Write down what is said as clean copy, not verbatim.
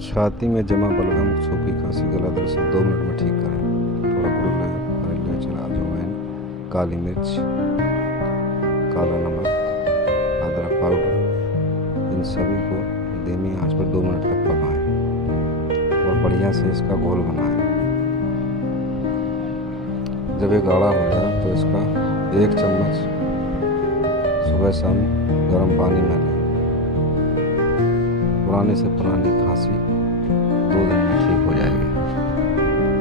छाती में जमा बलगम, सूखी खांसी, गला दर्द सब 2 मिनट में ठीक करें। थोड़ा गुड़ लें, हरी इलायची, अजवाइन, काली मिर्च, काला नमक, अदरक पाउडर, इन सभी को धीमी आंच पर 2 मिनट तक पकाएं और बढ़िया से इसका घोल बनाएं। जब ये गाढ़ा हो जाए तो इसका 1 चम्मच सुबह शाम गर्म पानी में लें। पुरानी से पुरानी खांसी 2 दिन